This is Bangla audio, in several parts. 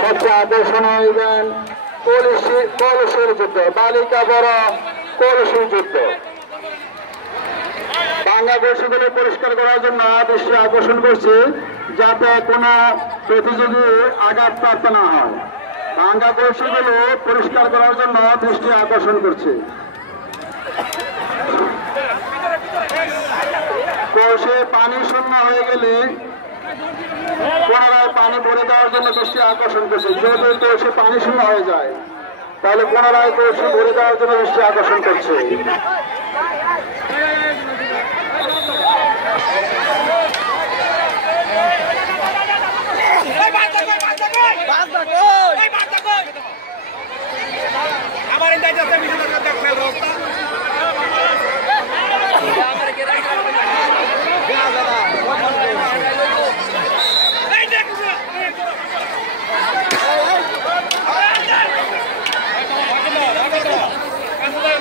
সবচেয়ে আকর্ষণীয় ইভেন্ট কলসের যুদ্ধ, বালিকা বড় কলসের যুদ্ধ। ভাঙ্গা কলসিগুলো পরিষ্কার করার জন্য দৃষ্টি আকর্ষণ করছে, যাতে কোনো প্রতিযোগী আঘাতপ্রাপ্ত না হয়। ভাঙ্গা কলসিগুলো পরিষ্কার করার জন্য দৃষ্টি আকর্ষণ করছে। কলসে পানি শূন্য হয়ে গেলে পুনরায় পানি ভরে দেওয়ার জন্য দৃষ্টি আকর্ষণ করছে। যদি কলসে পানি শূন্য হয়ে যায় তাহলে পুনরায় কলসে ভরে দেওয়ার জন্য দৃষ্টি আকর্ষণ করছে।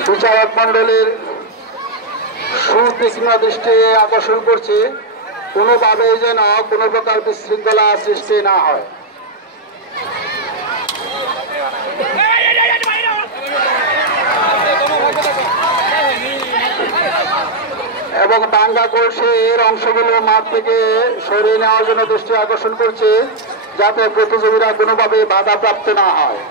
বিচারক মন্ডলীর সুতীক্ষ্ণ দৃষ্টি আকর্ষণ করছে, কোনোভাবেই যেন কোনো প্রকার বিশৃঙ্খলা সৃষ্টি না হয়। এবং ভাঙ্গা কলসের অংশগুলো মাঠ থেকে সরিয়ে নেওয়ার জন্য দৃষ্টি আকর্ষণ করছে, যাতে প্রতিযোগীরা কোনোভাবে বাধাপ্রাপ্ত না হয়।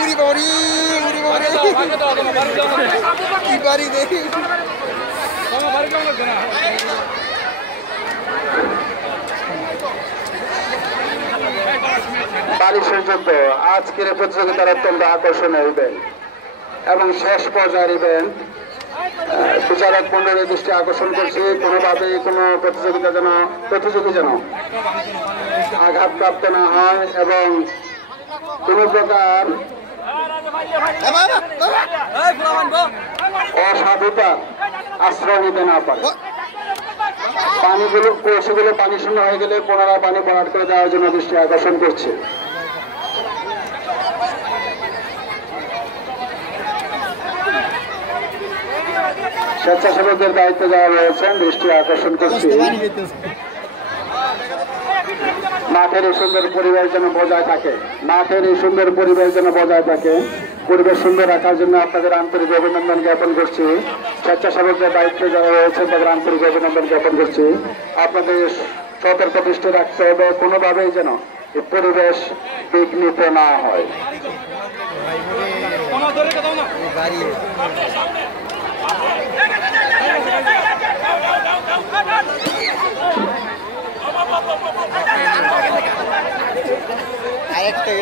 উড়ি বাড়ি কি বাড়ি দেখি বালিশের যুদ্ধ আজকের প্রতিযোগিতার অত্যন্ত আকর্ষণীয় ইভেন্ট এবং শেষ পর্যায়ের ইভেন্ট। বিচারক মন্ডলীর দৃষ্টি আকর্ষণ করছে, কোনোভাবে কোনো প্রতিযোগী যেন আঘাতপ্রাপ্ত না হয় এবং কোন প্রকার অসাধুতা আশ্রয় নিতে না পারে। কলসিগুলো পানি শূন্য হয়ে গেলে পুনরায় পানি ভরাট করে দেওয়ার জন্য দৃষ্টি আকর্ষণ করছে। স্বেচ্ছাসেবকদের দায়িত্ব দেওয়া রয়েছেন, দৃষ্টি আকর্ষণ করছে মাঠের এই সুন্দর পরিবেশ যেন বজায় থাকে, পরিবেশ সুন্দর রাখার জন্য আপনাদের আন্তরিক অভিনন্দন জ্ঞাপন করছি। স্বেচ্ছাসেবকদের দায়িত্ব যারা রয়েছে তাদের আন্তরিক অভিনন্দন জ্ঞাপন করছি। আপনাদের সতর্ক দৃষ্টি রাখতে হবে, কোনোভাবেই যেন এই পরিবেশ বিঘ্নিত না হয়। আরেকটা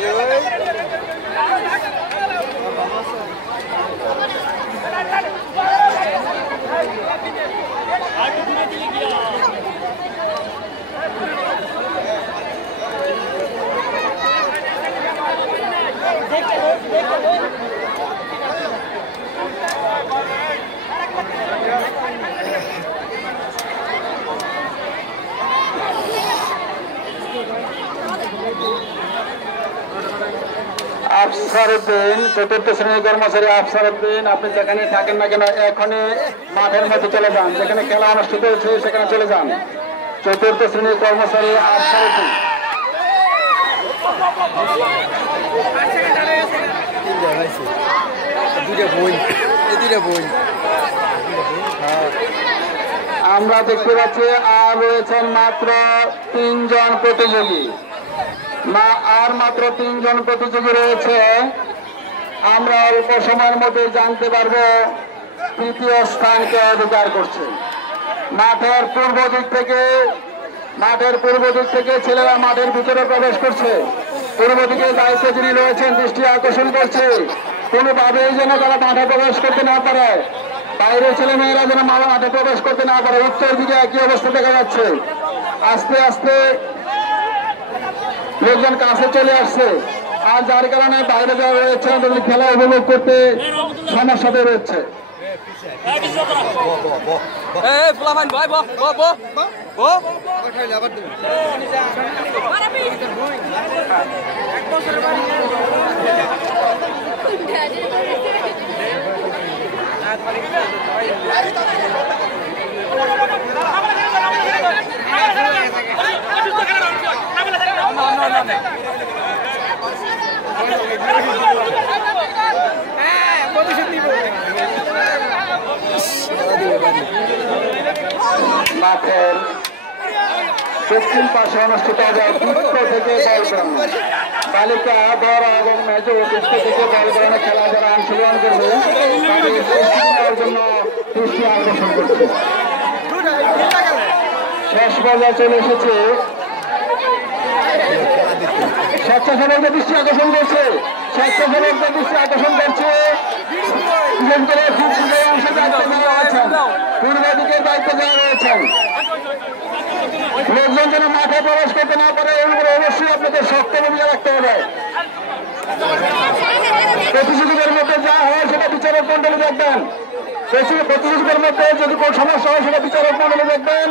আফসারউদ্দিন, চতুর্থ শ্রেণীর কর্মচারী আফসারউদ্দিন, আপনি যেখানে থাকেন না কেন এখনই মাঠের মধ্যে চলে যান, যেখানে খেলা অনুষ্ঠিত হচ্ছে সেখানে চলে যান। চতুর্থ শ্রেণীর কর্মচারী আফসারউদ্দিন। আমরা দেখতে পাচ্ছি আর রয়েছেন মাত্র 3 জন প্রতিযোগী, মাত্র 3 জন প্রতিযোগী রয়েছে। আমরা অল্প সময়ের মধ্যে জানতে পারবো তৃতীয় স্থানকে অধিকার করছে। মাঠের পূর্ব দিক থেকে ছেলেরা মাঠের ভিতরে প্রবেশ করছে। পূর্ব দিকে দায়িত্বে যিনি রয়েছেন দৃষ্টি আকর্ষণ করছে, কোনোভাবেই যেন তারা মাঠে প্রবেশ করতে না পারে। বাইরে ছেলে মেয়েরা যেন মাঠে প্রবেশ করতে না পারে। উত্তর দিকে একই অবস্থা দেখা যাচ্ছে। আস্তে আস্তে লোকজন কাছে চলে আসছে, আর যার কারণে বাইরে যাওয়া রয়েছে তাদের খেলা উপভোগ করতে সমস্যাতে রয়েছে। মাঠের দক্ষিণ পাশে অনুষ্ঠিত হবে পূর্ব থেকে বলগ্রাম বালিকা বড় এবং মেজ পৃষ্ঠ থেকে বলগ্রামে খেলা যারা অংশগ্রহণ করবে তাদের জন্য দৃষ্টি আকর্ষণ করছে। শেষ পর্যায়ে চলে এসেছে, স্বেচ্ছাসেবকদের দৃষ্টি আকর্ষণ করছে, স্বেচ্ছাসেবকদের দৃষ্টি আকর্ষণ করছে। বিশেষ করে ফুটবলের অংশে দায়িত্ব দেওয়া হয়েছেন, পূর্ব দিকের দায়িত্ব দেওয়া রয়েছেন। লোকজন যেন মাঠে প্রবেশ করতে না পারে এর উপরে অবশ্যই আপনাদের শক্ত ভূমিকা রাখতে হবে। প্রতিযোগীদের মধ্যে যা হয় সেটা বিচারক মন্ডলী দেখবেন। প্রতিযোগীদের মধ্যে যদি কোন সমস্যা হয় সেটা বিচারক মন্ডলী দেখবেন।